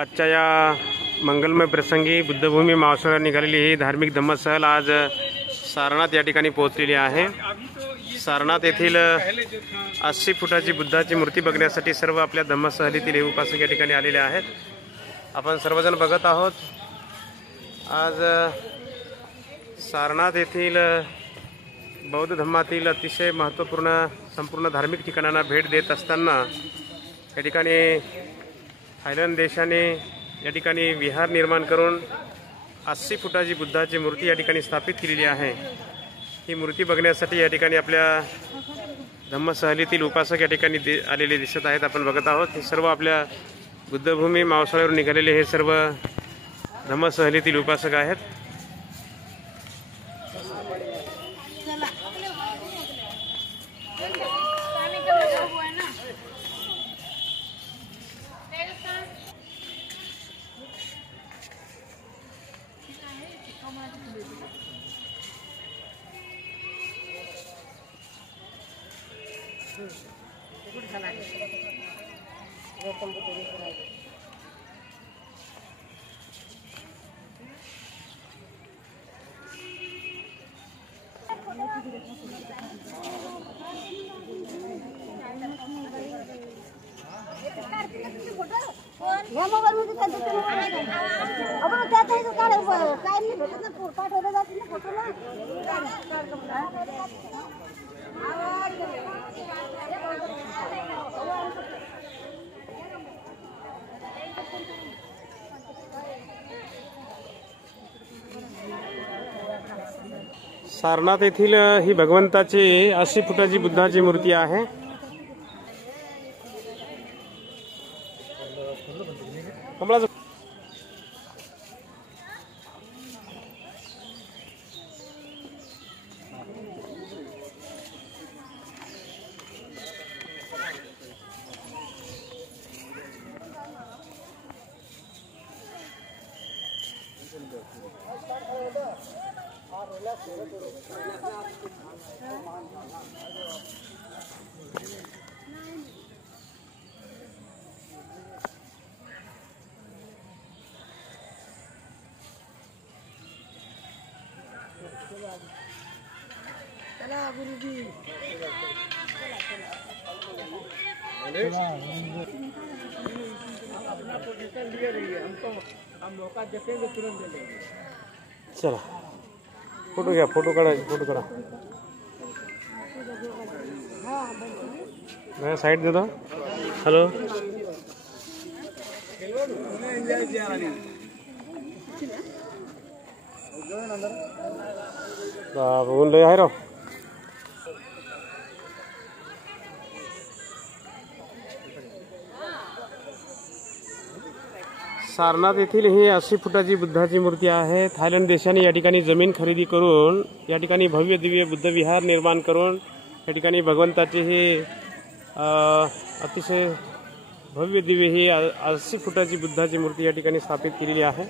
आजच्या या मंगलमय प्रसंगी बुद्धभूमी महोत्सवाला निघालेली ही धार्मिक धम्मसहल आज सारनाथ या ठिकाणी पोहोचलेली आहे। सारनाथ येथील 80 फुटाची बुद्धाची मूर्ती बघण्यासाठी सर्व आपल्या धम्मसहलीतील हे उपासक या ठिकाणी आलेले आहेत। आपण सर्वजण बघत आहोत। आज सारनाथ येथील बौद्ध धर्मातील अतिशय महत्त्वपूर्ण संपूर्ण धार्मिक ठिकाणांना भेट देत असताना या ठिकाणी थायलंड देशाने या ठिकाणी विहार निर्माण करून 80 फुटाची बुद्धाची मूर्ती या ठिकाणी स्थापित केलेली आहे। ही मूर्ती बघण्यासाठी या ठिकाणी आपल्या धम्मसहलीतील उपासक या ठिकाणी आलेले दिसत आहेत। आपण बघत आहोत हे सर्व आपल्या बुद्धभूमी महोत्सवावर निघालेले हे सर्व धम्मसहलीतील उपासक आहेत। सारनाथ येथील ही भगवंताची 80 फुटाची बुद्धाची मूर्ती आहे। चला गुरुजी अपना पोजीशन लिए रहिए, हम मौका देखेंगे तुरंत ले लेंगे। चला फोटो घ्या, फोटो काढा, फोटो काढा। मैं साइड देता। हेलो बोल रहे हैं सारनाथ येथील ही 80 फुटाची बुद्धाची मूर्ती आहे। थायलंड देशाने या ठिकाणी जमीन खरेदी करून या ठिकाणी भव्य दिव्य बुद्ध विहार निर्माण करून या ठिकाणी भगवंताची ही अतिशय भव्य दिव्य ही 80 फुटाची बुद्धाची मूर्ती या ठिकाणी स्थापित केलेली आहे।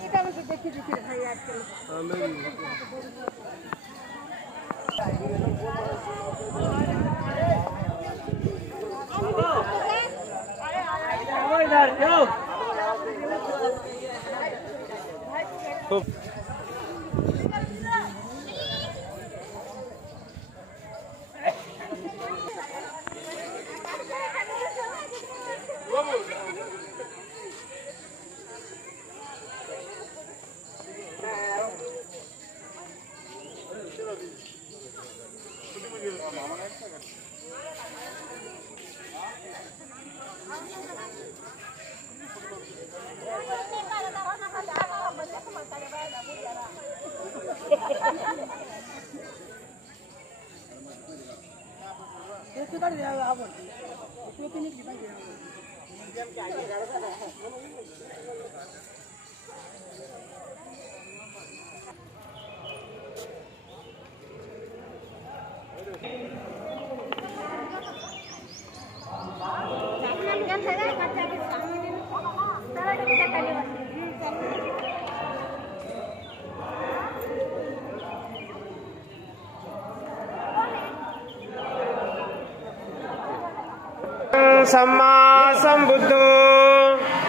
सम्मा संबुद्धो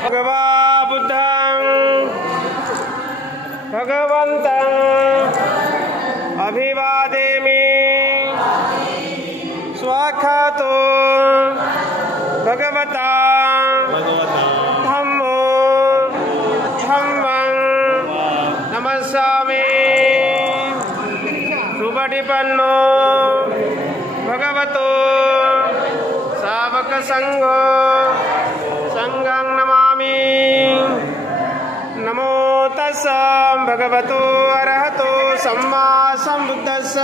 भगवा बुद्ध भगवन्तं अभिवादेमि स्वाक्षातो भगवता धम्मो धम्मं नमस्सामि। सुपटिपन्नो भगवतो सावकसंघो संघं नमामि। नमो तस्स भगवतो अरहतो सम्मा सम्बुद्धस्स।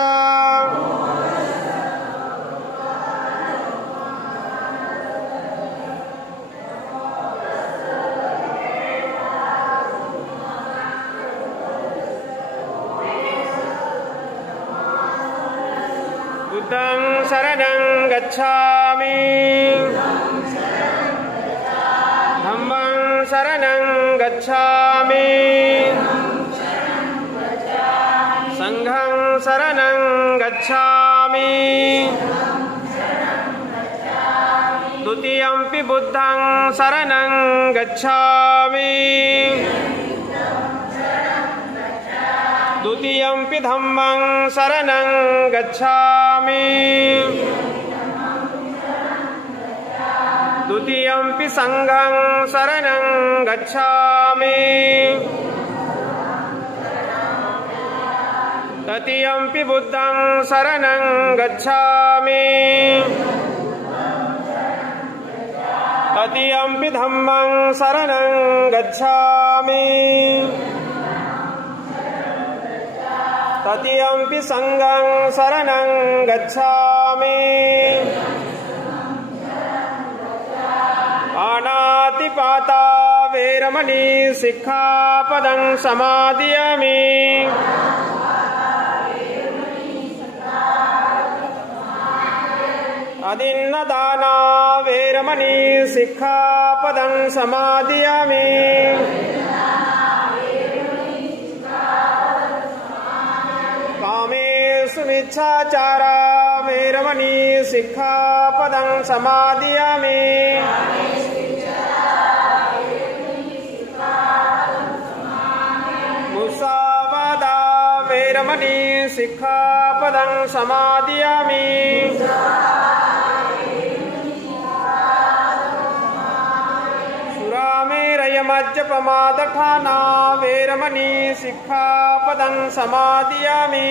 बुद्धं शरणं गच्छामि धम्मं शरणं गच्छामि संघं शरणं गच्छामि। द्वितीयंपि बुद्धं शरणं गच्छामि द्वितीयंपि धम्मं शरणं गच्छामि द्वितीयंपि संघं शरणं गच्छामि तृतीयंपि बुद्धं शरणं गच्छामि तृतीयंपि धम्मं शरणं गच्छामि तृतीयंपि संघं शरणं गच्छामि। पाणातिपाता वेरमणि सिक्खापदं समादयामि। अदिन्नदाना वेरमणि सिक्खापदं समादयामि। कामेषु मिच्छाचारा वेरमणि सिक्खापदं समादयामि। मुसावादा वेरमणि सिक्खापदं समादयामि। सुरामेरयमज्जपमादठाना वेरमणि सिक्खापदं समादयामि।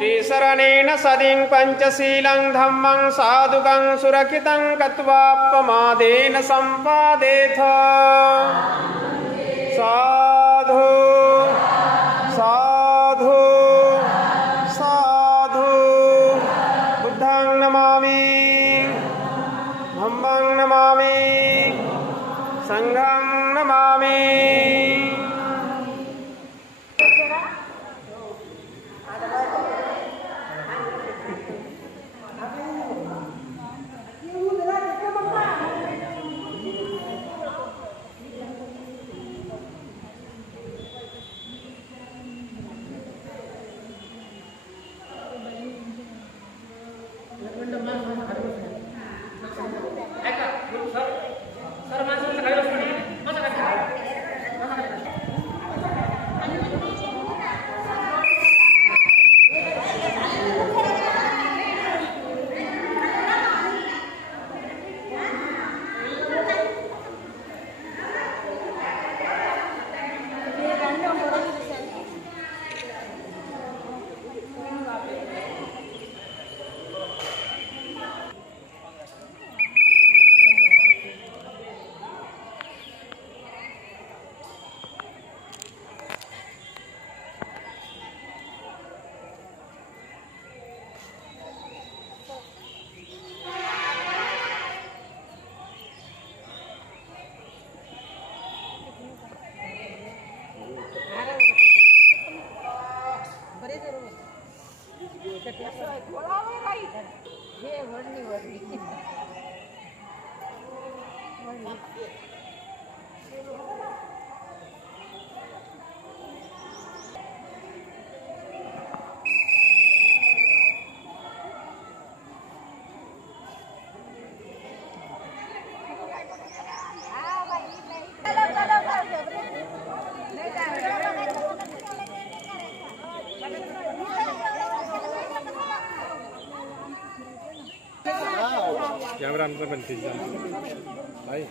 त्रिशरणेन सदिं पंचशीलं धम्मं साधुकं सुरक्षितं कत्वापमादेन सम्पादेथ। साधु साधु साधु। बुद्धं नमामि धम्मं नमामि संघं नमामि। कॅमेरा आमचा बनते भाई